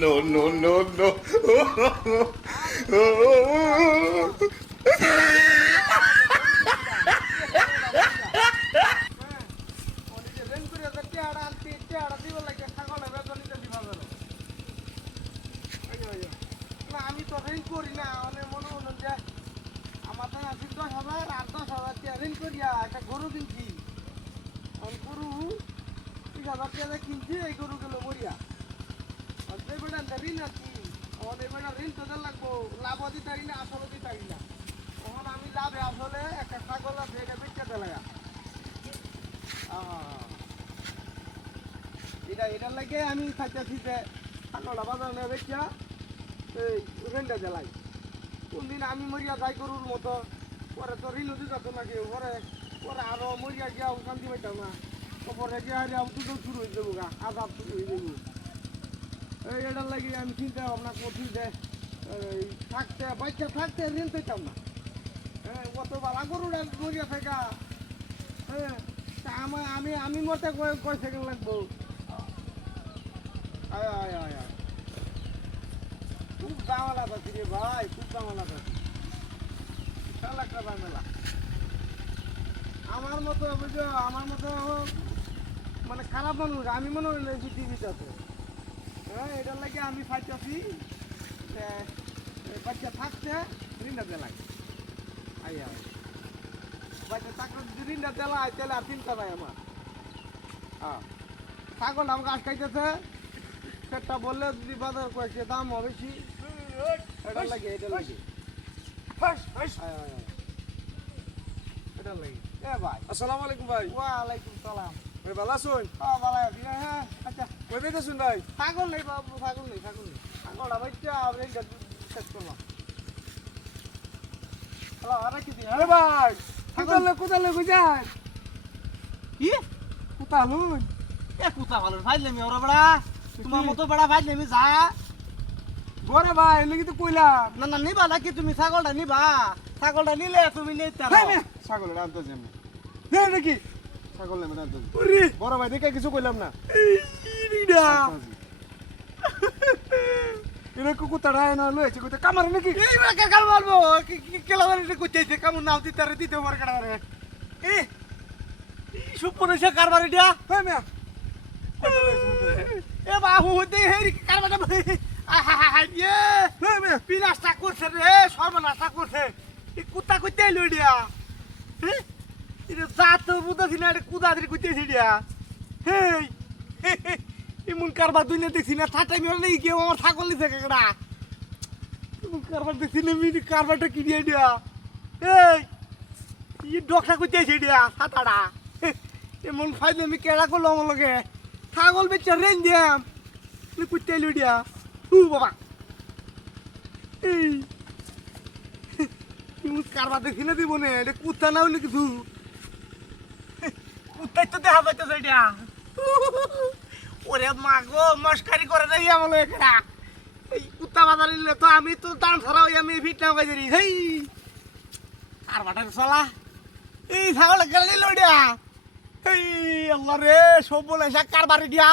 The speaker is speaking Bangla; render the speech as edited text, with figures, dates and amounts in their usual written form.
No, no, no, no. আমি তো ঋণ করি না মানে মনে হলো যে আমার তো আছে 10,000 আর 10,000 টাকা ঋণ করিয়া একটা গরু কিনছি গরু 30,000 টাকা কিনছি এই গরু গেল মরিয়া আর যে বেটা ঋণ আছি আমাদের বেটা ঋণ তো লাগবো লাভ দিতে পারি না আসলে দিতে পারি না তখন আমি লাভে আসলে একটা ছাগল আছে এটা বেচতে দেলাগা এটার লাগে আমি চাইতেছি যে ছাগলটা বাজার নিয়ে বেচা এই ঋণটা দেলাই কোনদিন আমি মরিয়া যাই গরুর মতো পরে তো ঋণ দিতে তো নাকি পরে পরে আরো মরিয়া গিয়া শান্তি পাইতাম না পরে গিয়া দুটো শুরু হয়ে যাবো গা আজাব শুরু হয়ে যাবো এই এটার লাগে আমি চিন্তা ভাবনা করছি যে থাকতে বাচ্চা থাকতে ঋণ পেতাম না হ্যাঁ কত বালা গরুটা মরিয়া থাকা হ্যাঁ আমি আমি মতে কয় সেকেন্ড লাগবো আয় আয় আয় আয় খুব দামালা পাচ্ছি রে ভাই খুব দামালা পাচ্ছি বিশাল একটা ঝামেলা আমার মতো বুঝো আমার মতো মানে খারাপ মানুষ আমি মনে হয় পৃথিবীতে আছে হ্যাঁ এটার লাগে আমি ফাইতেছি বাচ্চা থাকছে ঋণটা দেলাই আই আই বাচ্চা থাকলে যদি ঋণটা দেলাই তাহলে আর চিন্তা নাই আমার হ্যাঁ ছাগল আমার গাছ খাইতেছে সেটা বললে যদি বাজার কয়েছে দাম হবে বেশি এটা লাগে এটা লাগে এটা লাগে এ ভাই আসসালামু আলাইকুম ভাই। ওয়ালাইকুম সালাম ভাই ভালো আছেন? হ্যাঁ ভালো আছি হ্যাঁ আচ্ছা কই বেঁধেছেন ভাই? ছাগল নেই বাবু ছাগল নেই ছাগলটা বাচ্চা আপনি শেষ করলাম হ্যালো আর কি দিন আরে ভাই কোথালে যান? কি কোথালুন? এ কুতা ভালো ফাইলে ওরা বড়া তোমার মতো বড়া ফাইলে যা ঘরে ভাই লাগি তো কইলাম। না না নিবা নাকি তুমি ছাগলটা নিবা ছাগলটা নিলে তুমি নিতে ছাগল আনতে যাম না নাকি ছাগল নেব আনতে বড় ভাই দেখে কিছু কইলাম না ইরিডা এনে কুকুরটা না লইছে কইতে কামারে নাকি এই মাকে কাল মারবো কেলাবারে কইতেছে কামু নাও দিতারে দিতে মার কাটারে এ সুপরে সে কারবারে দিয়া হ্যাঁ মিয়া এ বাহু হতে হেরি কারবাটা আহা ইয়ে হ্যাঁ মিয়া বিনাশটা করছে রে সর্বনাশটা করছে এই কুত্তা কইতে লই দিয়া হ্যাঁ এটা জাত বুঝাছি না এটা কুদাদের কইতেছি দিয়া হেই এমন কারবার দুই না দেখছি না ঠাটাই মেরে নেই কেউ আমার ছাগল নিছে কাকড়া এমন কারবার দেখছি না মিনি কারবারটা কিনিয়ে দিয়া এই ডকটা কইতেছি দিয়া ছাতাটা এমন ফাইলে আমি কেডা করলো আমার লগে ছাগল বেচা রেন দিয়াম তুই কইতে লই দিয়া বাবা এই কারবার দেখি না দিব না এটা কুত্তা না হইলে কিছু কুত্তাই তো দেখা পাইতেছে এটা ওরে মা গো মস্কারি করে নাই আমার এখানে এই কুত্তা বাজার নিলে তো আমি তো দাম ছাড়া হই আমি ফিট না বাজারি হেই কারবারটা চলা এই ছাগল গেলে লইডিয়া এই আল্লাহ রে সব বলে কারবারে দিয়া